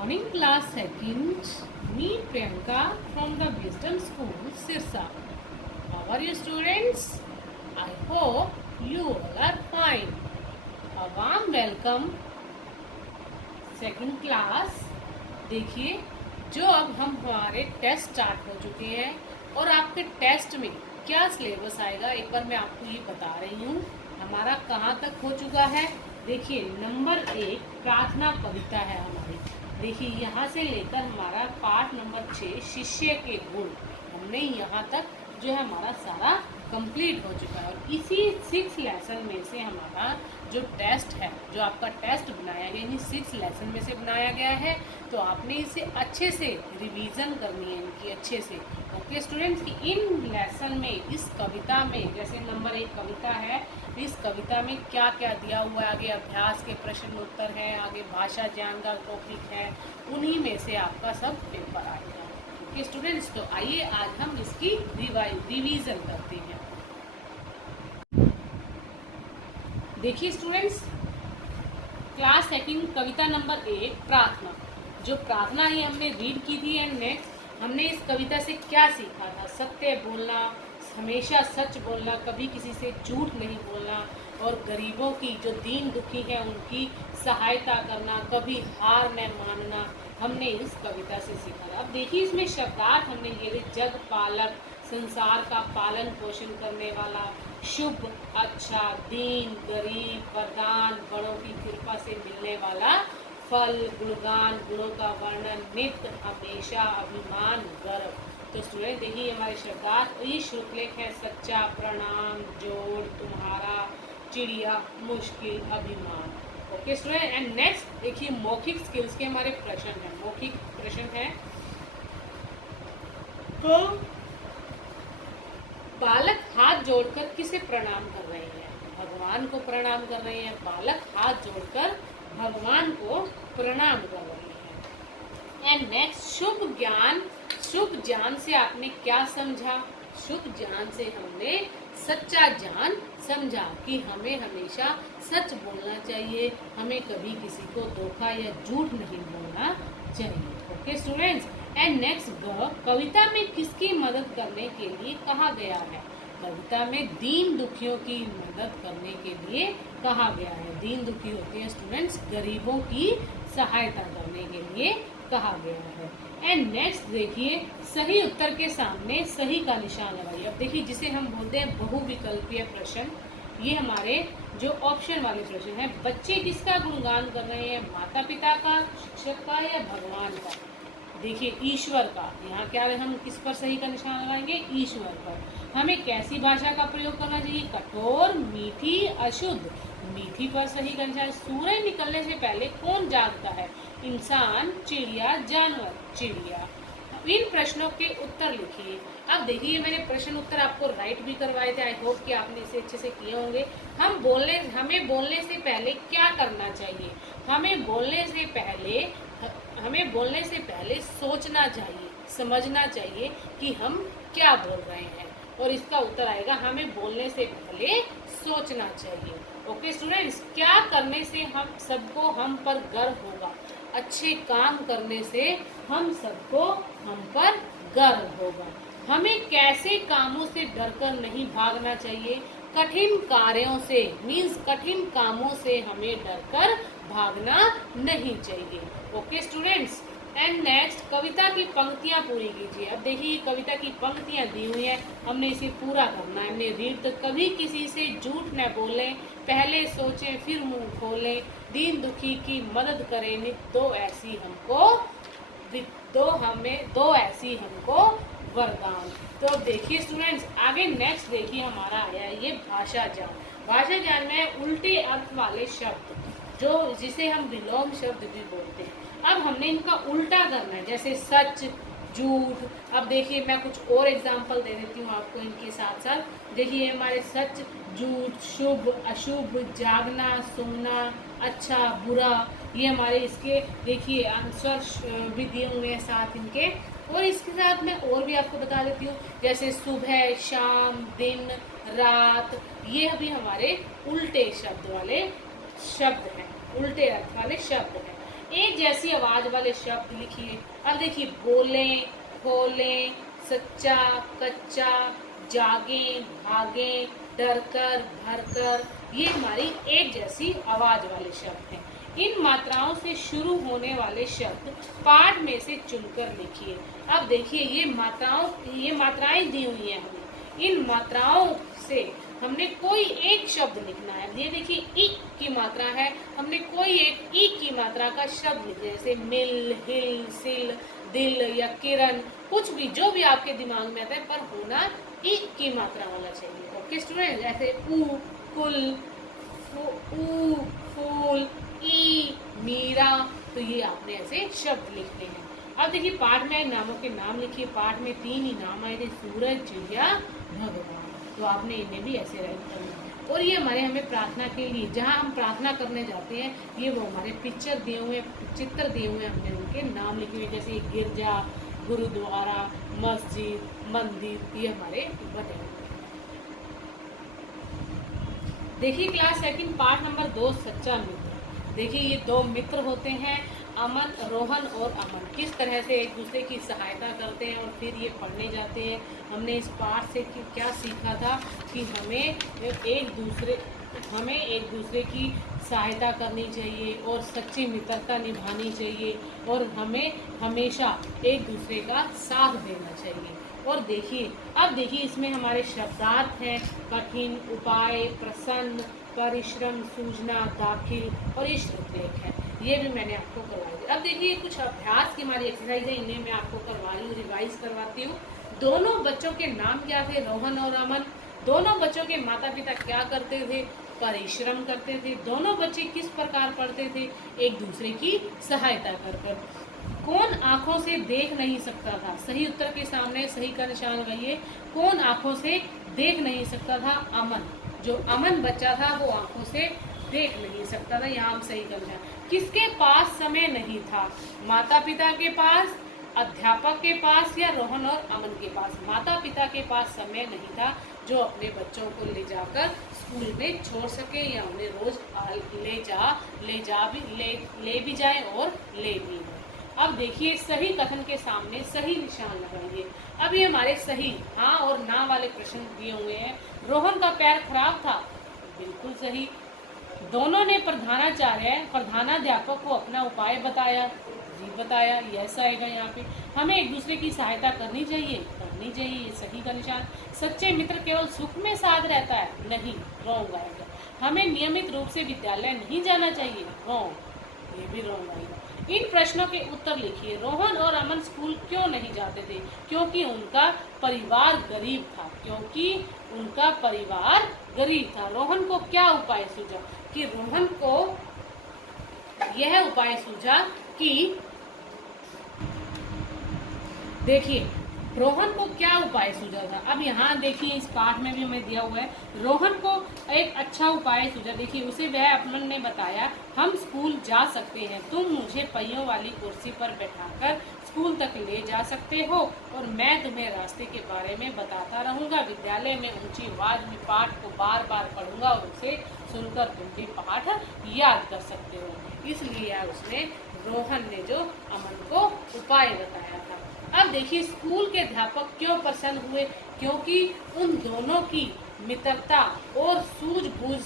Morning class second. Me Priyanka from the Wisdom School, Sirsa. How are you students? I hope you all are fine. A warm welcome second class. देखिए, जो अब हम हमारे test start हो चुके हैं और आपके टेस्ट में क्या सिलेबस आएगा एक बार मैं आपको ये बता रही हूँ। हमारा कहाँ तक हो चुका है। देखिए, नंबर 1 प्रार्थना कविता है हमारी। देखिए, यहाँ से लेकर हमारा पाठ नंबर 6 शिष्य के गुण, हमने यहाँ तक जो है हमारा सारा कंप्लीट हो चुका है। और इसी 6 लेसन में से हमारा जो टेस्ट है, जो आपका टेस्ट बनाया गया, यानी 6 लेसन में से बनाया गया है, तो आपने इसे अच्छे से रिवीजन करनी है इनकी अच्छे से। ओके स्टूडेंट्स, कि इन लेसन में, इस कविता में, जैसे नंबर 1 कविता है, इस कविता में क्या क्या दिया हुआ है, आगे अभ्यास के प्रश्न उत्तर है, आगे भाषा ज्ञान का टॉपिक है, उन्हीं में से आपका सब पेपर आएगा। ओके स्टूडेंट्स, तो आइए आज हम इसकी रिवीजन करते हैं। देखिए स्टूडेंट्स, क्लास सेकंड कविता नंबर 1 प्रार्थना। जो प्रार्थना ही हमने रीड की थी एंड नेक्स्ट हमने इस कविता से क्या सीखा था। सत्य बोलना, हमेशा सच बोलना, कभी किसी से झूठ नहीं बोलना, और गरीबों की, जो दीन दुखी है, उनकी सहायता करना, कभी हार न मानना, हमने इस कविता से सीखा था। अब देखिए, इसमें शब्दार्थ हमने लिए थे। जग पालक, संसार का पालन पोषण करने वाला, शुभ, अच्छा, दीन, गरीब, वरदान, बड़ों की कृपा से मिलने वाला, फल, गुणगान, गुणों का वर्णन, नित्य, हमेशा, अभिमान, गर्व। तो स्टूडेंट देखिए, हमारे शब्दार्थ ये श्रुतलेख है। सच्चा, प्रणाम, जोड़, तुम्हारा, चिड़िया, मुश्किल, अभिमान। ओके स्टूडेंट, एंड नेक्स्ट देखिए मौखिक स्किल्स के हमारे प्रश्न है। मौखिक प्रश्न है, तो बालक हाथ जोड़कर किसे प्रणाम कर रहे हैं? भगवान को प्रणाम कर रहे हैं। बालक हाथ जोड़कर भगवान को प्रणाम कर रहे हैं। एंड नेक्स्ट शुभ ज्ञान। शुभ ज्ञान से आपने क्या समझा? शुभ ज्ञान से हमने सच्चा ज्ञान समझा कि हमें हमेशा सच बोलना चाहिए, हमें कभी किसी को धोखा या झूठ नहीं बोलना चाहिए। ओके स्टूडेंट्स, एंड नेक्स्ट कविता में किसकी मदद करने के लिए कहा गया है? कविता में दीन दुखियों की मदद करने के लिए कहा गया है। दीन दुखी होते हैं स्टूडेंट्स, गरीबों की सहायता करने के लिए कहा गया है। एंड नेक्स्ट देखिए, सही उत्तर के सामने सही का निशान लगाइए। अब देखिए, जिसे हम बोलते हैं बहुविकल्पीय प्रश्न, ये हमारे जो ऑप्शन वाले प्रश्न है। बच्चे किसका गुणगान कर रहे हैं? माता पिता का, शिक्षक का, या भगवान का? देखिए, ईश्वर का। यहाँ क्या है, हम किस पर सही का निशान लगाएंगे? ईश्वर पर। हमें कैसी भाषा का प्रयोग करना चाहिए? कठोर, मीठी, अशुद्ध। मीठी पर सही का निशान। सूरज निकलने से पहले कौन जागता है? इंसान, चिड़िया, जानवर? चिड़िया। इन प्रश्नों के उत्तर लिखिए। अब देखिए, मैंने प्रश्न उत्तर आपको राइट भी करवाए थे। आई होप कि आपने इसे अच्छे से किए होंगे। हमें बोलने से पहले क्या करना चाहिए? हमें बोलने से पहले सोचना चाहिए, समझना चाहिए कि हम क्या बोल रहे हैं। और इसका उत्तर आएगा, हमें बोलने से पहले सोचना चाहिए। ओके स्टूडेंट्स, क्या करने से हम सबको हम पर गर्व होगा? अच्छे काम करने से हम सबको हम पर गर्व होगा। हमें कैसे कामों से डरकर नहीं भागना चाहिए? कठिन कार्यों से, मीन्स कठिन कामों से हमें डरकर भागना नहीं चाहिए। ओके स्टूडेंट्स, एंड नेक्स्ट कविता की पंक्तियां पूरी कीजिए। अब देखिए, कविता की पंक्तियां दी हुई हैं, हमने इसे पूरा करना है। हमने रीड तो कभी किसी से झूठ न बोलें, पहले सोचें फिर मुंह खोलें, दीन दुखी की मदद करें, नित दो ऐसी हमको वरदान। तो देखिए स्टूडेंट्स, आगे नेक्स्ट देखिए हमारा आया है ये भाषा ज्ञान। भाषा ज्ञान में उल्टे अर्थ वाले शब्द, जो जिसे हम विलोम शब्द भी बोलते हैं, अब हमने इनका उल्टा करना है। जैसे सच, झूठ। अब देखिए, मैं कुछ और एग्जांपल दे देती हूँ आपको इनके साथ साथ। देखिए, हमारे सच, झूठ, शुभ, अशुभ, जागना, सोना, अच्छा, बुरा, ये हमारे इसके देखिए आंसर भी दिए हुए हैं साथ इनके। और इसके साथ मैं और भी आपको बता देती हूँ, जैसे सुबह, शाम, दिन, रात, ये भी हमारे उल्टे शब्द वाले शब्द हैं, उल्टे अर्थ वाले शब्द हैं। एक जैसी आवाज वाले शब्द लिखिए। अब देखिए बोलें, खोलें, सच्चा, कच्चा, जागें, भागें, डरकर, भरकर, ये हमारी एक जैसी आवाज वाले शब्द हैं। इन मात्राओं से शुरू होने वाले शब्द पाठ में से चुनकर लिखिए। अब देखिए ये मात्राएं दी हुई हैं हमें। इन मात्राओं से हमने कोई एक शब्द लिखना है। ये देखिए ई की मात्रा है, हमने कोई एक ई की मात्रा का शब्द लिखना है, जैसे मिल, हिल, सिल, दिल या किरण, कुछ भी जो भी आपके दिमाग में आता है, पर होना ई की मात्रा वाला चाहिए। ओके स्टूडेंट, जैसे ऊ, कुल, ऊ, फूल, ई, मीरा, तो ये आपने ऐसे शब्द लिखने हैं। अब देखिए पाठ में नामों के नाम लिखिए। पाठ में 3 ही नाम आए थे, सूरज, चिड़िया, भगवान, तो आपने इन्हें भी ऐसे राइट करना है। और ये हमें प्रार्थना के लिए, जहाँ हम प्रार्थना करने जाते हैं, ये वो हमारे चित्र दिए हुए हमने उनके नाम लिखे हुए, जैसे गिरजा, गुरुद्वारा, मस्जिद, मंदिर, ये हमारे बने हुए। देखिए क्लास सेकंड पार्ट नंबर 2, सच्चा मित्र। देखिए ये 2 मित्र होते हैं, अमन, रोहन और अमन, किस तरह से एक दूसरे की सहायता करते हैं और फिर ये पढ़ने जाते हैं। हमने इस पाठ से क्या सीखा था कि हमें एक दूसरे की सहायता करनी चाहिए और सच्ची मित्रता निभानी चाहिए और हमें हमेशा एक दूसरे का साथ देना चाहिए। और देखिए अब देखिए इसमें हमारे शब्दार्थ हैं, कठिन, उपाय, प्रसन्न, परिश्रम, सूझना, दाखिल, और ये श्रुतलेख है। ये भी मैंने आपको करवाई थी। अब देखिए कुछ अभ्यास की हमारी एक्सरसाइज है, इन्हें मैं आपको करवा रही हूँ, रिवाइज करवाती हूँ। दोनों बच्चों के नाम क्या थे? रोहन और अमन। दोनों बच्चों के माता पिता क्या करते थे? परिश्रम करते थे। दोनों बच्चे किस प्रकार पढ़ते थे? एक दूसरे की सहायता कर कर। कौन आंखों से देख नहीं सकता था? सही उत्तर के सामने सही का निशान लगाइए। कौन आंखों से देख नहीं सकता था? अमन। जो अमन बच्चा था वो आंखों से देख नहीं सकता था, यहाँ हम सही कर जाए। किसके पास समय नहीं था? माता पिता के पास, अध्यापक के पास, या रोहन और अमन के पास? माता पिता के पास समय नहीं था जो अपने बच्चों को ले जाकर स्कूल में छोड़ सके या उन्हें रोज ले भी जाए और ले भी जाए। अब देखिए सही कथन के सामने सही निशान लगाइए। अब ये हमारे सही हाँ और ना वाले प्रश्न दिए हुए हैं। रोहन का पैर खराब था, बिल्कुल सही। दोनों ने प्रधानाध्यापक को अपना उपाय बताया, जी बताया, यस आएगा यहाँ पे। हमें एक दूसरे की सहायता करनी चाहिए, ये सही का निशान। सच्चे मित्र केवल सुख में साथ रहता है, नहीं, रॉन्ग आएगा। हमें नियमित रूप से विद्यालय नहीं जाना चाहिए, रॉन्ग, ये भी रॉन्ग आएगा। इन प्रश्नों के उत्तर लिखिए। रोहन और अमन स्कूल क्यों नहीं जाते थे? क्योंकि उनका परिवार गरीब था। रोहन को क्या उपाय सूझा? कि रोहन को यह उपाय सूझा कि देखिए रोहन को क्या उपाय सूझा था। अब यहाँ देखिए इस पाठ में भी हमें दिया हुआ है, रोहन को एक अच्छा उपाय सूझा। देखिए उसे वह अमन ने बताया, हम स्कूल जा सकते हैं, तुम मुझे पहियों वाली कुर्सी पर बैठाकर स्कूल तक ले जा सकते हो और मैं तुम्हें रास्ते के बारे में बताता रहूंगा। विद्यालय में ऊंची आवाज में पाठ को बार बार पढ़ूंगा और उसे सुनकर तुम भी पाठ याद कर सकते हो। इसलिए उसने रोहन ने जो अमन को उपाय बताया था। अब देखिए स्कूल के अध्यापक क्यों प्रसन्न हुए? क्योंकि उन दोनों की मित्रता और सूझबूझ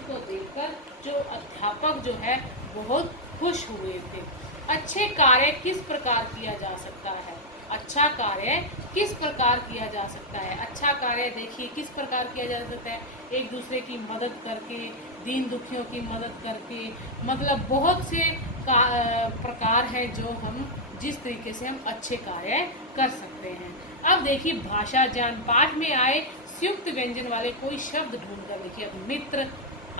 को देखकर जो अध्यापक जो है बहुत खुश हुए थे। अच्छे कार्य किस प्रकार किया जा सकता है? अच्छा कार्य किस प्रकार किया जा सकता है? अच्छा कार्य देखिए किस प्रकार किया जा सकता है? एक दूसरे की मदद करके, दीन दुखियों की मदद करके, मतलब बहुत से प्रकार है जो जिस तरीके से हम अच्छे कार्य कर सकते हैं। अब देखिए भाषा ज्ञान पाठ में आए संयुक्त व्यंजन वाले कोई शब्द ढूंढ कर देखिए। अब मित्र,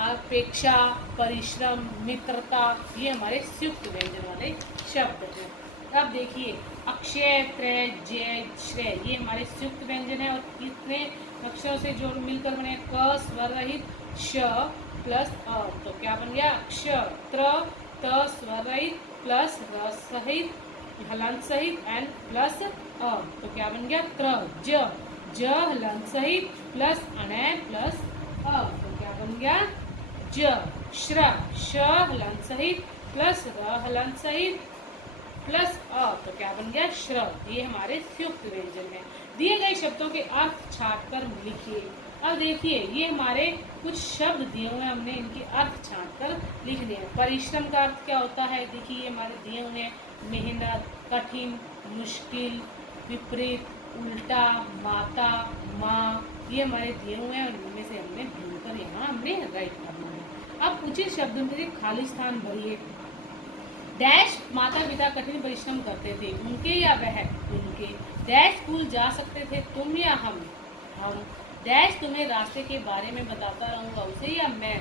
अपेक्षा, परिश्रम, मित्रता, ये हमारे संयुक्त व्यंजन वाले शब्द हैं। अब देखिए अक्षय, त्रय, जय, श्रेय, ये हमारे संयुक्त व्यंजन है और कितने अक्षरों से जो मिलकर बने? क स्वर रहित, श प्लस अ, तो क्या बन गया? अक्षर, त्र, त स्वर रहित प्लस र सहित, हलंत सहित एंड प्लस अ, तो क्या बन गया? त्र, ज हलंत सहित प्लस अनय प्लस अ, तो क्या बन गया? ज, श्र, श हलंत सहित प्लस र हलंत सहित प्लस अ, तो क्या बन गया श्रव। ये हमारे संयुक्त व्यंजन है। दिए गए शब्दों के अर्थ छाट कर लिखिए। अब देखिए ये हमारे कुछ शब्द दिए हुए हैं, हमने इनके अर्थ छाट कर लिखने हैं। परिश्रम का अर्थ क्या होता है, देखिए ये हमारे दिए हुए हैं, मेहनत, कठिन, मुश्किल, विपरीत, उल्टा, माता, माँ, ये हमारे दिए हुए हैं और इनमें से हमने ढूंढकर यहाँ हमने राइट करना है। अब उचित शब्द में से खाली स्थान भरिए। डैश माता पिता कठिन परिश्रम करते थे, उनके या वह, उनके। डैश स्कूल जा सकते थे, तुम या हम डैश तुम्हें रास्ते के बारे में बताता रहूंगा, उसे या मैं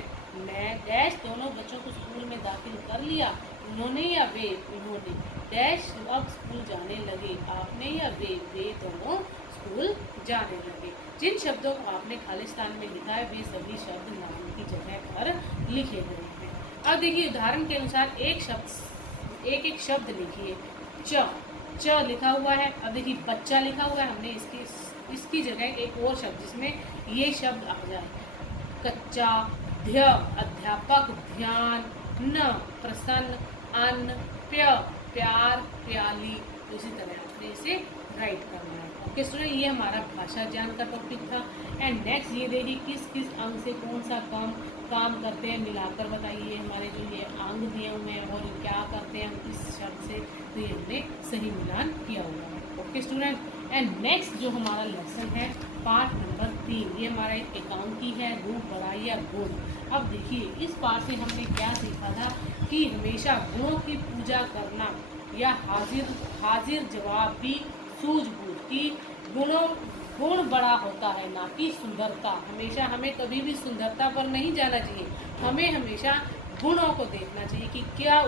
डैश दोनों बच्चों को स्कूल में दाखिल कर लिया, उन्होंने या वे, उन्होंने। डैश अब स्कूल जाने लगे, आपने या वे दोनों स्कूल जाने लगे। जिन शब्दों को आपने खालिस्तान में लिखा है वे सभी शब्द नाम की जगह पर लिखे गए हैं। अब देखिए उदाहरण के अनुसार एक एक शब्द लिखिए। च लिखा हुआ है। अब देखिए बच्चा लिखा हुआ है, हमने इसकी जगह एक और शब्द जिसमें ये शब्द आ जाए। कच्चा, ध्य अध्यापक, ध्यान, न प्रसन्न, अन्न, प्यार, प्याली। उसी तरह आपने इसे राइट करना है। ओके स्टूडेंट, ये हमारा भाषा ज्ञान का टॉपिक था। एंड नेक्स्ट ये देखिए किस किस अंग से कौन सा काम करते हैं, मिलाकर बताइए। हमारे जो ये अंग दिए हुए हैं और क्या करते हैं हम किस शब्द से, तो ये हमने सही मिलान किया हुआ है। ओके स्टूडेंट, एंड नेक्स्ट जो हमारा लेसन है पार्ट नंबर 3, ये हमारा एक एकाउंटी है, रूप, बड़ाई या गुण। अब देखिए इस पार्ट से हमने क्या सीखा था कि हमेशा गुणों की पूजा करना या हाजिर जवाबी सूझबूझ की गुण बड़ा होता है, ना कि सुंदरता। हमेशा हमें कभी भी सुंदरता पर नहीं जाना चाहिए, हमें हमेशा गुणों को देखना चाहिए कि क्या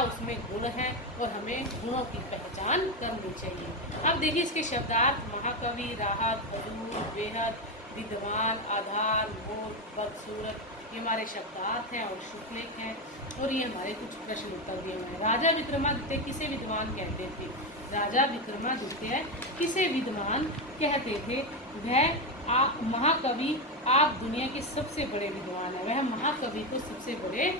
उसमें गुण है और हमें गुणों की पहचान करनी चाहिए। अब देखिए इसके शब्दार्थ महाकवि, राहत, हजूर, बेहद, विद्वान, आधार, मूर्ख, बदसूरत, ये हमारे शब्दार्थ हैं और शुक्लेख हैं। और ये हमारे कुछ प्रश्न उत्तर दिए हुए हैं। राजा विक्रमादित्य किसे विद्वान कहते थे? राजा विक्रमादित्य किसे विद्वान कहते थे? वह महाकवि, आप दुनिया के सबसे बड़े विद्वान है। वह महाकवि को सबसे बड़े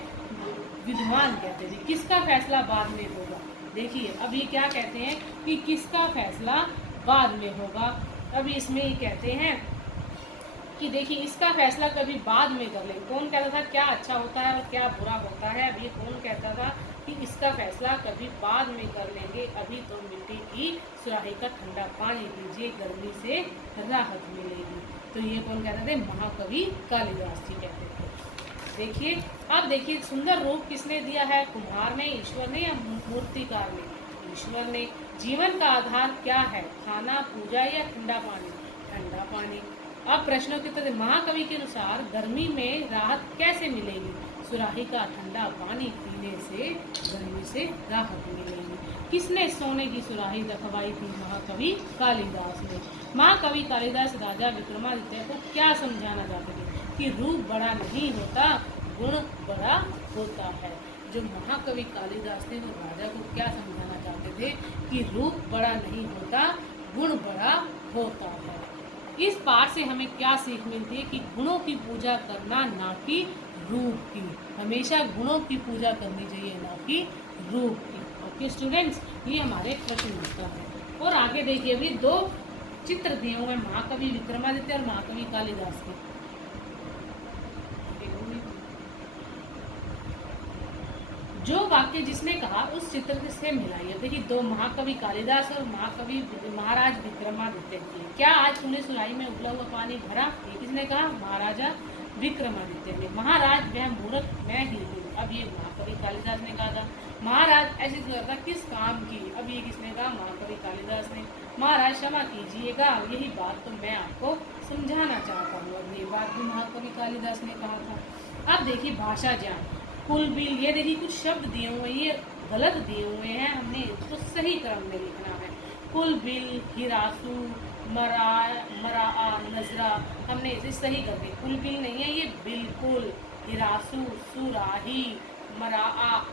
विद्वान कहते थे। किसका फैसला बाद में होगा? देखिए अब ये क्या कहते हैं कि किसका फैसला बाद में होगा। अब इसमें ये कहते हैं कि देखिए इसका फैसला कभी बाद में कर लेंगे। कौन कहता था क्या अच्छा होता है और क्या बुरा होता है? अब ये कौन कहता था कि इसका फैसला कभी बाद में कर लेंगे, अभी तो मिट्टी की सुराही का ठंडा पानी पीजिए, गर्मी से राहत मिलेगी। तो ये कौन कहते थे? महाकवि कालिदास जी कहते थे। देखिए अब देखिए सुंदर रूप किसने दिया है? कुम्हार ने, ईश्वर ने या मूर्तिकार ने? ईश्वर ने। जीवन का आधार क्या है? खाना, पूजा या ठंडा पानी? ठंडा पानी। अब प्रश्नों के उत्तर। महाकवि के अनुसार गर्मी में राहत कैसे मिलेगी? सुराही का ठंडा पानी पीने से गर्मी से राहत मिलेगी। किसने सोने की सुराही रखवाई थी? महाकवि कालिदास ने। महाकवि कालिदास राजा विक्रमादित्य को क्या समझाना चाहते थे? कि रूप बड़ा नहीं होता, गुण बड़ा होता है। जो महाकवि कालिदास थे वो राजा को क्या समझाना चाहते थे? कि रूप बड़ा नहीं होता, गुण बड़ा होता है। इस पाठ से हमें क्या सीख मिलती है? कि गुणों की पूजा करना, ना कि रूप की। हमेशा गुणों की पूजा करनी चाहिए, ना कि रूप की। ओके स्टूडेंट्स, ये हमारे प्रश्न उत्तर है। और आगे देखिए अभी 2 चित्र दिए हुए हैं महाकवि विक्रमादित्य और महाकवि कालिदास के। जो वाक्य जिसने कहा उस चित्र से मिलाइए। देखिए 2 महाकवि कालिदास और महाकवि महाराज विक्रमादित्य की। क्या आज तूने सुराही में उबला हुआ पानी भरा? ये किसने कहा? महाराजा विक्रमादित्य ने। महाराज वह मूर्ख मैं ही हूँ। अब ये महाकवि कालिदास ने कहा था। महाराज ऐसी सुंदरता किस काम की? अब ये किसने कहा? महाकवि कालिदास ने। महाराज क्षमा कीजिएगा, यही बात तो मैं आपको समझाना चाहता हूँ। अब ये बात भी महाकवि कालिदास ने कहा था। अब देखिए भाषा ज्ञान, कुल बिल। ये देखिए कुछ शब्द दिए हुए हैं, ये गलत दिए हुए हैं, हमने इसको सही क्रम में लिखना है। कुल बिल, हिरासू, मरा, नजरा, हमने इसे सही कर दिया। कुल बिल नहीं है ये, बिल्कुल। हिरासू, सुराही, मरा,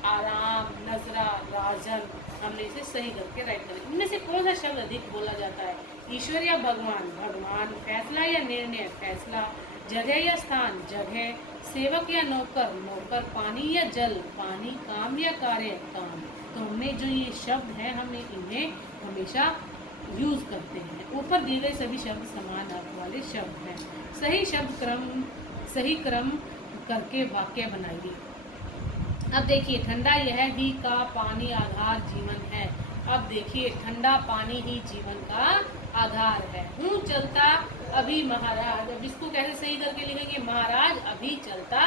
आराम, नजरा, राजन, हमने इसे सही करके राइट कर दिया। इनमें से कौन सा शब्द अधिक बोला जाता है? ईश्वर या भगवान? भगवान। फैसला या निर्णय? फैसला। जगह या स्थान? जगह। सेवक या नौकर, नौकर पानी या जल, पानी काम या कार्य, काम। तो हमने जो ये शब्द है हम इन्हें हमेशा यूज करते हैं। ऊपर दिए गए सभी शब्द समान अर्थ वाले शब्द हैं। सही क्रम करके वाक्य बनाइए। अब देखिए ठंडा यह ही का पानी आधार जीवन है। अब देखिए ठंडा पानी ही जीवन का आधार है। हूँ चलता अभी महाराज, अब इसको कैसे सही करके लिखेंगे, महाराज अभी चलता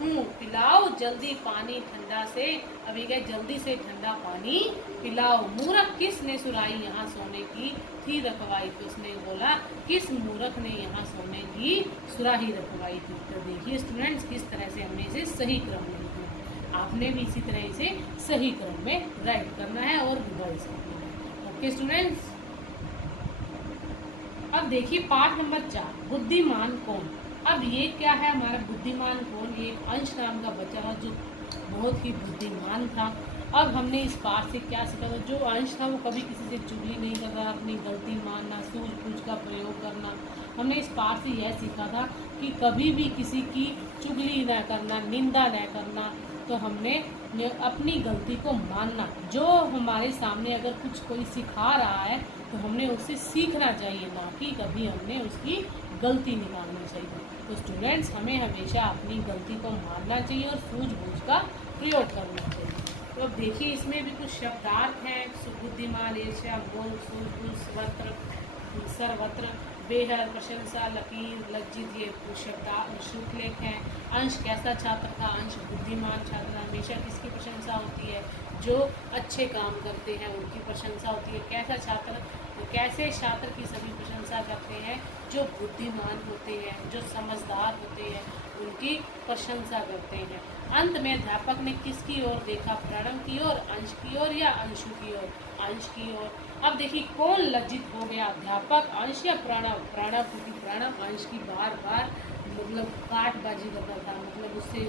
हूँ, पिलाओ जल्दी पानी ठंडा से, अभी गए जल्दी से ठंडा पानी पिलाओ। मूर्ख किसने सुराई यहाँ सोने की थी रखवाई, तो उसने बोला किस मूर्ख ने यहाँ सोने की सुराही रखवाई थी। तो देखिए स्टूडेंट्स किस तरह से हमने इसे सही क्रम में लिखना है। आपने भी इसी तरह इसे सही क्रम में राइट करना है और रिवाइज करना है। ओके स्टूडेंट्स, अब देखिए पाठ नंबर 4, बुद्धिमान कौन। अब ये क्या है हमारा बुद्धिमान कौन, ये अंश नाम का बच्चा था जो बहुत ही बुद्धिमान था। अब हमने इस पाठ से क्या सीखा था, जो अंश था वो कभी किसी से चुगली नहीं कर रहा, अपनी गलती मानना, सूझबूझ का प्रयोग करना। हमने इस पाठ से यह सीखा था कि कभी भी किसी की चुगली न करना, निंदा न करना। तो हमने अपनी गलती को मानना, जो हमारे सामने अगर कुछ कोई सिखा रहा है तो हमने उससे सीखना चाहिए, ना कि कभी हमने उसकी गलती निकालनी चाहिए। तो स्टूडेंट्स हमें हमेशा अपनी गलती को मानना चाहिए और सूझबूझ का प्रयोग करना चाहिए। तो अब देखिए इसमें भी कुछ शब्दार्थ हैं। सुबुद्धिमान, ईर्ष्या, मोल, सूझबूझ, सर्वत्र, बेहद, प्रशंसा, लकीर, लज्जित, ये शुक्लेख हैं। अंश कैसा छात्र था, अंश बुद्धिमान छात्र, हमेशा किसकी प्रशंसा होती है, जो अच्छे काम करते हैं उनकी प्रशंसा होती है। कैसा छात्र, तो कैसे छात्र की सभी प्रशंसा करते हैं, जो बुद्धिमान होते हैं, जो समझदार होते हैं, उनकी प्रशंसा करते हैं। अंत में अध्यापक ने किसकी ओर देखा, प्रणव की ओर, अंश की ओर या अंशु की ओर, अंश की ओर। अब देखिए कौन लज्जित हो गया, अध्यापक, अंश या प्रणव, प्रणव, क्योंकि प्रणव अंश की बार बार मतलब काटबाजी करता था, मतलब उससे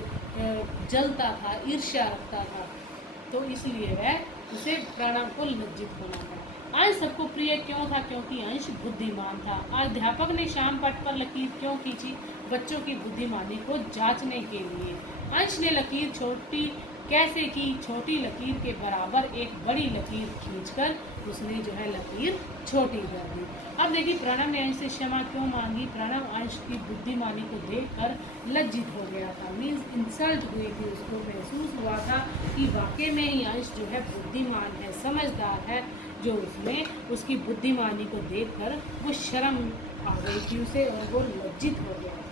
जलता था, ईर्ष्या रखता था, तो इसलिए वह उसे प्रणव को लज्जित होना था। अंश सबको प्रिय क्यों था, क्योंकि अंश बुद्धिमान था। अध्यापक ने श्याम पट पर लकीर क्यों खींची, बच्चों की बुद्धिमानी को जांचने के लिए। अंश ने लकीर छोटी कैसे की, छोटी लकीर के बराबर एक बड़ी लकीर खींचकर उसने जो है लकीर छोटी कर दी। अब देखिए प्रणव ने अंश से क्षमा क्यों मांगी, प्रणव अंश की बुद्धिमानी को देखकर लज्जित हो गया था, मीन्स इंसल्ट हुई थी, उसको महसूस हुआ था कि वाकई में ही अंश जो है बुद्धिमान है, समझदार है, जो उसमें उसकी बुद्धिमानी को देखकर वो शर्म आ गई थी उसे और वो लज्जित हो गया था।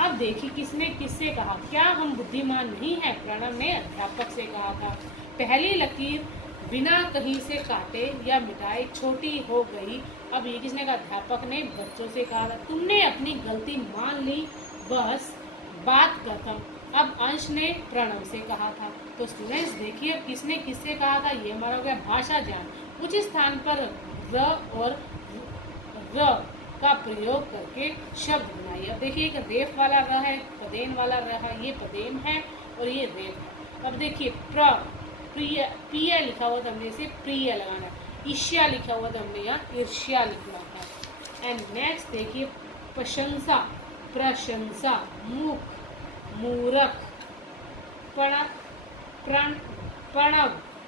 अब देखिए किसने किससे कहा, क्या हम बुद्धिमान नहीं है, प्रणव ने अध्यापक से कहा था। पहली लकीर बिना कहीं से काटे या मिटाए छोटी हो गई। अब ये किसने कहा, अध्यापक ने बच्चों से कहा था। तुमने अपनी गलती मान ली, बस बात खत्म। अब अंश ने प्रणव से कहा था। तो स्टूडेंट्स देखिए अब किसने किससे कहा था, ये हमारा हो गया भाषा ज्ञान। कुछ स्थान पर र और र का प्रयोग करके शब्द बनाइए। अब देखिए एक रेफ वाला र है, पदेन वाला र है, ये पदेन है और ये रेफ है। अब देखिए प्रिय, प्रिय लिखा हुआ था, हमने इसे प्रिय लगाना है। ईर्ष्या लिखा हुआ था, हमने यहाँ ईर्ष्या लिखना था। एंड नेक्स्ट देखिए प्रशंसा, प्रशंसा, मुख, मूरख, प्रणव,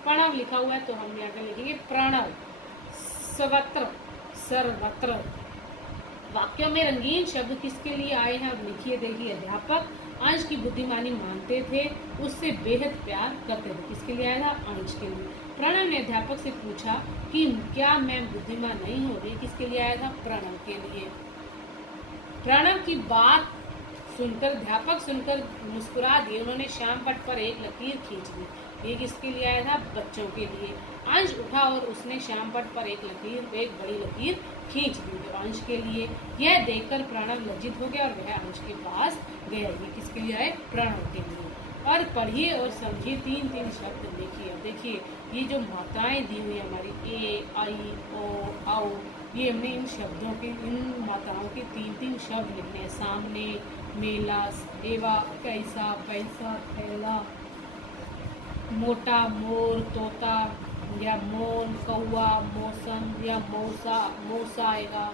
प्रणव लिखा हुआ है तो हम यहाँ पे लिखेंगे प्रणव। सर्वत्र, सर्वत्र। वाक्यों में रंगीन शब्द किसके लिए आए हैं, अब लिखिए। देखिए अध्यापक अंश की बुद्धिमानी मानते थे, उससे बेहद प्यार करते थे, किसके लिए आया था, अंश के लिए। प्रणव ने अध्यापक से पूछा कि क्या मैं बुद्धिमान नहीं हो रही, किसके लिए आया था, प्रणव के लिए। प्रणव की बात सुनकर अध्यापक सुनकर मुस्कुरा दिए, उन्होंने श्याम पट पर एक लकीर खींच दी, ये किसके लिए आया था, बच्चों के लिए। अंश उठा और उसने श्याम पट पर एक बड़ी लकीर खींच दी, तो अंश के लिए। यह देखकर प्रणव लज्जित हो गया और वह अंश के पास गया, ये किसके लिए आए, प्रणव के लिए। और पढ़िए और समझिए, 3 शब्द लिखिए। देखिए ये जो मात्राएं दी हुई हमारी ए, आई, ओ, औ, ये हमने इन शब्दों के, इन मात्राओं के 3 शब्द लिखने हैं। सामने, मेला, एवा, कैसा, पैसा, थैला, मोटा, मोर, तोता या मौन, कौआ, मौसम या मौसा, मौसा आएगा,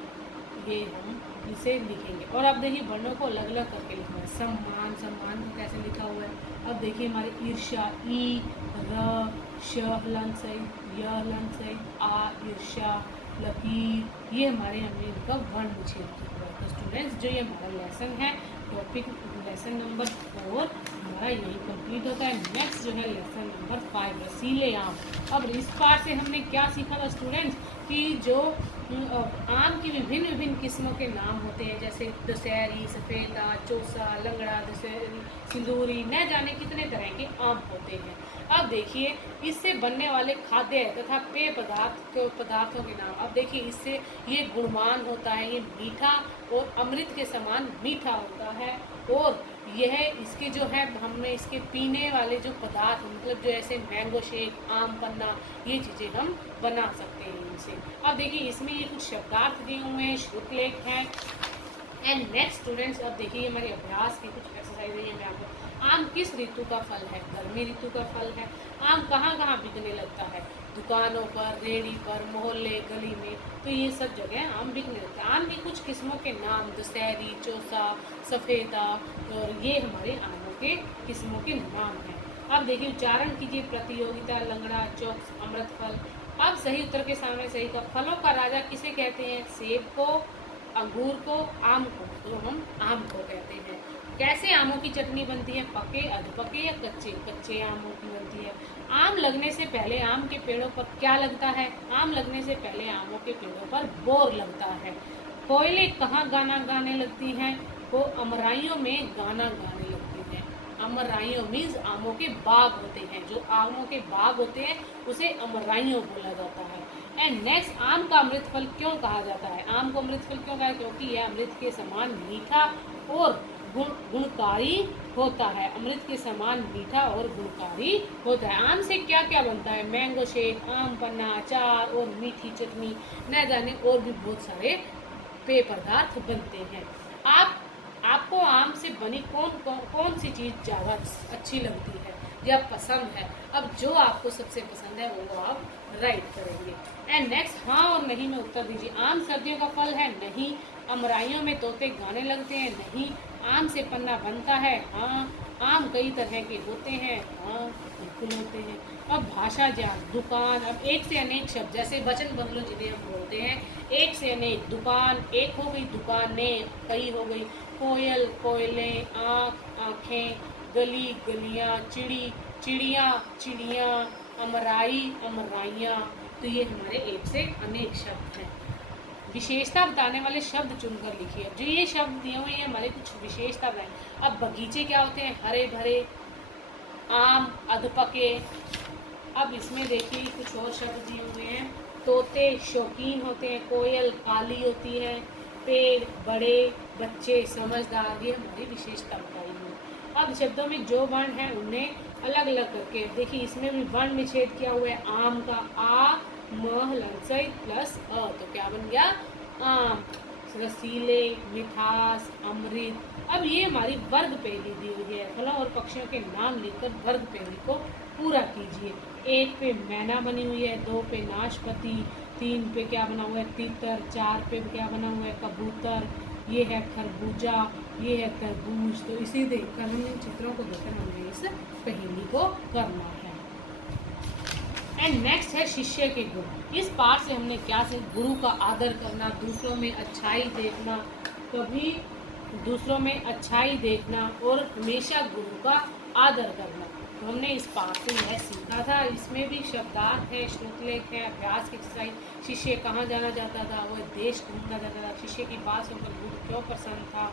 ये हम इसे लिखेंगे। और अब देखिए वर्णों को अलग अलग करके लिखना है। सम्मान, सम्मान को कैसे लिखा हुआ है, अब देखिए हमारे ईर्ष्या, ई र श हलन सहित, य हलन सहित, आ ईर्ष्या, लकीर, ये हमारे हमने इनका वर्ण विच्छेद किया हुआ है। तो स्टूडेंट्स जो ये हमारा लेसन है, टॉपिक लेसन नंबर 4 हमारा यही कंप्लीट होता है। नेक्स्ट जो है लेसन नंबर 5 रसीले आम। अब इस पार्ट से हमने क्या सीखा था स्टूडेंट्स कि जो आम की विभिन्न विभिन्न किस्मों के नाम होते हैं, जैसे दशहरी, सफ़ेदा, चौसा, लंगड़ा, दशहरी, सिंदूरी, न जाने कितने तरह के आम होते हैं। अब देखिए इससे बनने वाले खाद्य तथा पेय पदार्थों के नाम। अब देखिए इससे ये गुणवान होता है, ये मीठा और अमृत के समान मीठा होता है। और यह इसके जो है हमने इसके पीने वाले जो पदार्थ मतलब जो ऐसे मैंगो शेक, आम पन्ना, ये चीज़ें हम बना सकते हैं इनसे। अब देखिए इसमें ये कुछ शब्दार्थ दिए हुए हैं, श्रुतलेख हैं। एंड नेक्स्ट स्टूडेंट्स अब देखिए हमारे अभ्यास की कुछ एक्सरसाइज है मैं आपको। आम किस ऋतु का फल है? गर्मी ऋतु का फल है। आम कहाँ कहाँ बिकने लगता है? दुकानों पर, रेहड़ी पर, मोहल्ले, गली में, तो ये सब जगह आम बिकने लगता है। आम की कुछ किस्मों के नाम दशहरी, चौसा, सफ़ेदा, और ये हमारे आमों के किस्मों के नाम हैं। अब देखिए उच्चारण कीजिए। प्रतियोगिता, लंगड़ा, चौक, अमृत फल। अब सही उत्तर के सामने सही का। फलों का राजा किसे कहते हैं? सेब को, अंगूर को, आम को। तो हम आम को कहते हैं। कैसे आमों की चटनी बनती है? पके, अधपके या कच्चे? कच्चे आमों की बनती है। आम लगने से पहले आम के पेड़ों पर क्या लगता है? आम लगने से पहले आमों के पेड़ों पर बोर लगता है। कोयले कहाँ गाना गाने लगती हैं? वो अमराइयों में गाना गाने लगती हैं। अमराइयों मीन्स आमों के बाग होते हैं, जो आमों के बाग होते हैं उसे अमराइयों बोला जाता है। एंड नेक्स्ट, आम का अमृत फल क्यों कहा जाता है? आम को अमृत फल क्यों कहा है? क्योंकि यह अमृत के समान मीठा और गुणकारी होता है। अमृत के समान मीठा और गुणकारी होता है। आम से क्या क्या बनता है? मैंगो शेक, आम पन्ना, अचार और मीठी चटनी, न जाने और भी बहुत सारे पेय पदार्थ बनते हैं। आपको आम से बनी कौन सी चीज़ ज़्यादा अच्छी लगती है या पसंद है? अब जो आपको सबसे पसंद है वो आप राइट करेंगे। एंड नेक्स्ट, हाँ और नहीं में उत्तर दीजिए। आम सर्दियों का फल है? नहीं। अमराइयों में तोते गाने लगते हैं? नहीं। आम से पन्ना बनता है? हाँ। आम कई तरह के होते हैं? हाँ बिल्कुल होते हैं। अब भाषा ज्ञान, दुकान। अब एक से अनेक शब्द, जैसे वचन बदलो जिन्हें हम बोलते हैं, एक से अनेक। दुकान एक हो गई, दुकानें कई हो गई। कोयल, कोयले, आँख, आँखें, गली, गलियाँ, चिड़ी, चिड़िया, चिड़ियाँ, अमराई, अमराइयाँ। तो ये हमारे एक से अनेक शब्द हैं। विशेषता बताने वाले शब्द चुनकर लिखिए। जो ये शब्द दिए हुए हैं हमारे कुछ विशेषता बताएं। अब बगीचे क्या होते हैं? हरे भरे, आम अधपके। अब इसमें देखिए कुछ और शब्द दिए हुए हैं। तोते शौकीन होते हैं, कोयल काली होती है, पेड़ बड़े, बच्चे समझदार। ये हमारी विशेषता बताई हुई। अब शब्दों में जो वर्ण है उन्हें अलग अलग करके देखिए। इसमें भी वर्ण विच्छेद किया हुआ है। आम का आ म लंसई प्लस अ, तो क्या बन गया? आम। रसीले, मिठास, अमृत। अब ये हमारी वर्ग पहेली दी हुई है। फलों और पक्षियों के नाम लिखकर वर्ग पहेली को पूरा कीजिए। 1 पे मैना बनी हुई है, 2 पे नाशपाती, 3 पे क्या बना हुआ है? तीतर, 4 पे क्या बना हुआ है? कबूतर, ये है खरबूजा, ये है तरबूज। तो इसी देखकर हम इन चित्रों को देखकर हमें इस पहेली को करना है। एंड नेक्स्ट है शिष्य के गुण। इस पाठ से हमने क्या सीखा? गुरु का आदर करना, दूसरों में अच्छाई देखना, कभी दूसरों में अच्छाई देखना और हमेशा गुरु का आदर करना। तो हमने इस पाठ से यह सीखा था। इसमें भी शब्दार्थ है, श्रुतलेख है, अभ्यास की एक्सरसाइज। शिष्य कहाँ जाना चाहता था? वह देश घूमना चाहता था। शिष्य की बात सुनकर बुद्ध क्यों प्रसन्न था?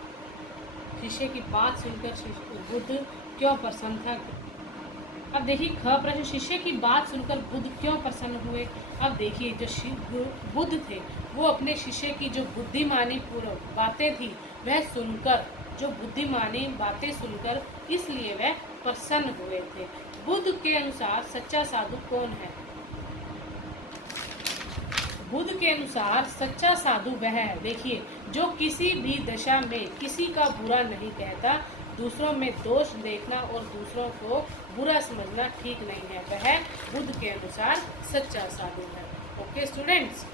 शिष्य की बात सुनकर बुद्ध क्यों प्रसन्न था? अब देखिए ख प्रश्न, शिष्य की बात सुनकर बुद्ध क्यों प्रसन्न हुए? अब देखिए जो बुद्ध थे वो अपने शिष्य की जो बुद्धिमानी बातें थी वह सुनकर, जो बुद्धिमानी बातें सुनकर, इसलिए वह प्रसन्न हुए थे। बुद्ध के अनुसार सच्चा साधु कौन है? बुद्ध के अनुसार सच्चा साधु वह है, देखिए, जो किसी भी दशा में किसी का बुरा नहीं कहता, दूसरों में दोष देखना और दूसरों को बुरा समझना ठीक नहीं है, वह बुद्ध के अनुसार सच्चा साधु है। Okay students.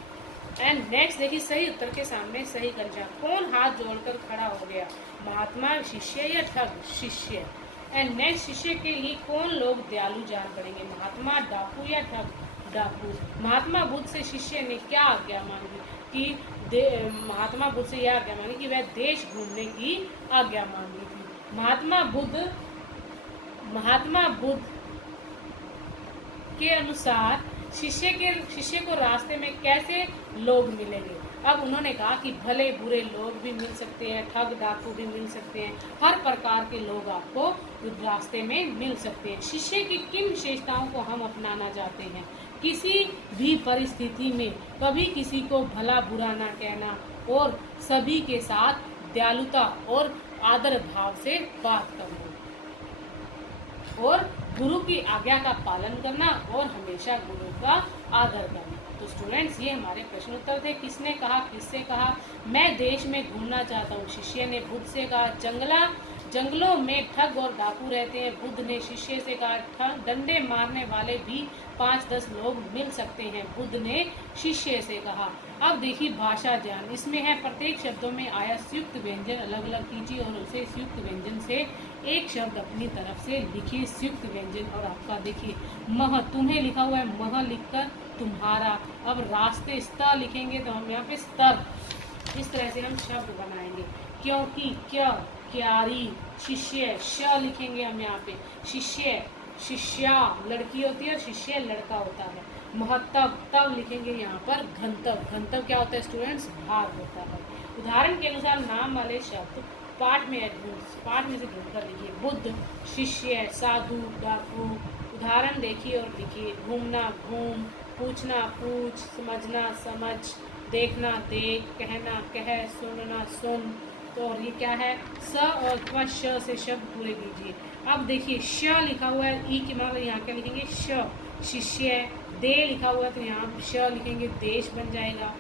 एंड नेक्स्ट देखिए, सही उत्तर के सामने सही कंजा। कौन हाथ जोड़कर खड़ा हो गया? महात्मा, शिष्य या ठग? शिष्य। एंड नेक्स्ट, शिष्य के लिए कौन लोग दयालु जान पड़ेंगे? महात्मा, डाकू या ठग? डाकू। महात्मा बुद्ध से शिष्य ने क्या आज्ञा मांगी? कि महात्मा बुद्ध से यह आज्ञा मांगी कि वह देश घूमने की आज्ञा मांगी थी। महात्मा बुद्ध के अनुसार शिष्य को रास्ते में कैसे लोग मिलेंगे? अब उन्होंने कहा कि भले बुरे लोग भी मिल सकते हैं, ठग डाकू भी मिल सकते हैं, हर प्रकार के लोग आपको रास्ते में मिल सकते हैं। शिष्य की किन विशेषताओं को हम अपनाना चाहते हैं? किसी भी परिस्थिति में कभी किसी को भला बुरा ना कहना और सभी के साथ दयालुता और आदर भाव से बात करना और गुरु की आज्ञा का पालन करना और हमेशा गुरु का आदर करना। तो स्टूडेंट्स, ये हमारे प्रश्न उत्तर थे। किसने कहा, किससे कहा? मैं देश में घूमना चाहता हूँ, शिष्य ने बुद्ध से कहा। जंगलों में ठग और डाकू रहते हैं, बुद्ध ने शिष्य से कहा। डंडे मारने वाले भी 5-10 लोग मिल सकते हैं, बुद्ध ने शिष्य से कहा। अब देखिए भाषा ज्ञान, इसमें है प्रत्येक शब्दों में आया संयुक्त व्यंजन अलग अलग कीजिए और उसे संयुक्त व्यंजन से एक शब्द अपनी तरफ से लिखिए संयुक्त व्यंजन। और आपका देखिए मह, तुम्हें लिखा हुआ है मह लिखकर तुम्हारा। अब रास्ते स्तर लिखेंगे तो हम यहाँ पे स्तर, इस तरह से हम शब्द बनाएंगे। क्योंकि, क्या, क्यारी, शिष्य, श लिखेंगे हम यहाँ पे। शिष्य, शिष्या लड़की होती है और शिष्य लड़का होता है। महत्तव, तब लिखेंगे यहाँ पर घनतव। घनतव क्या होता है स्टूडेंट्स? भाग होता है। उदाहरण के अनुसार नाम वाले शब्द पाठ में से ढूंढकर लिखिए। बुद्ध, शिष्य, साधु, डाकू। उदाहरण देखिए और लिखिए। घूमना, घूम, पूछना, पूछ, समझना, समझ, देखना, देख, कहना, कह, सुनना, सुन। तो और ये क्या है? स और अथवा श से शब्द पूरे कीजिए। अब देखिए श लिखा हुआ है, ई की मतलब यहाँ क्या लिखेंगे? श, शिष्य। दे लिखा हुआ है तो यहाँ श लिखेंगे, देश बन जाएगा।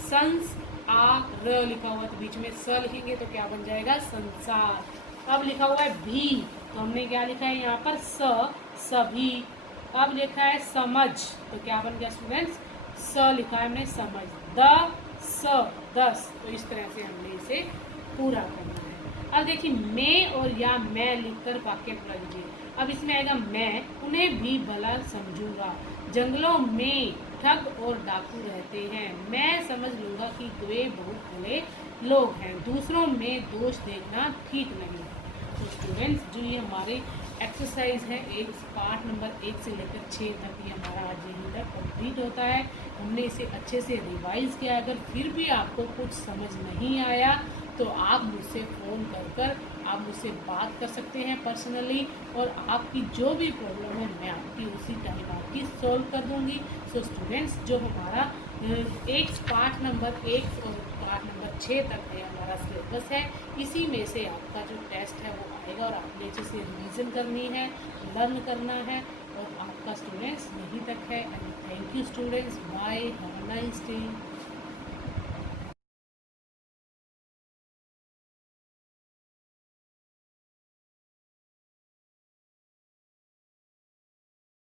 संस, आ, र लिखा हुआ है तो बीच में स लिखेंगे तो क्या बन जाएगा? संसार। अब लिखा हुआ है भी, तो हमने क्या लिखा है यहाँ पर? स, सभी। अब लिखा है समझ, तो क्या बन गया स्टूडेंट्स? स लिखा है हमने, समझ। द, स, 10। तो इस तरह से हमने इसे पूरा करना है। अब देखिए मैं और या मैं लिखकर वाक्य पूरा कीजिए। अब इसमें आएगा मैं उन्हें भी भला समझूंगा। जंगलों में ठग और डाकू रहते हैं, मैं समझ लूंगा कि वे बहुत भले लोग हैं। दूसरों में दोष देखना ठीक नहीं है। तो स्टूडेंट्स, जो ये हमारे एक्सरसाइज है एक पार्ट नंबर 1 से लेकर 6 तक, ये हमारा आज यहीं तक कंप्लीट होता है। हमने इसे अच्छे से रिवाइज किया। अगर फिर भी आपको कुछ समझ नहीं आया तो आप मुझसे फ़ोन कर आप मुझसे बात कर सकते हैं पर्सनली, और आपकी जो भी प्रॉब्लम है मैं आपकी उसी टाइम आपकी सॉल्व कर दूंगी। सो स्टूडेंट्स, जो हमारा एक पार्ट नंबर 1 और पार्ट नंबर 6 तक है हमारा सिलेबस है, इसी में से आपका जो टेस्ट है वो आएगा और आपने अच्छे से रिवीजन करनी है, लर्न करना है, और आपका स्टूडेंट्स यहीं तक है। And thank you students, bye, have a nice day.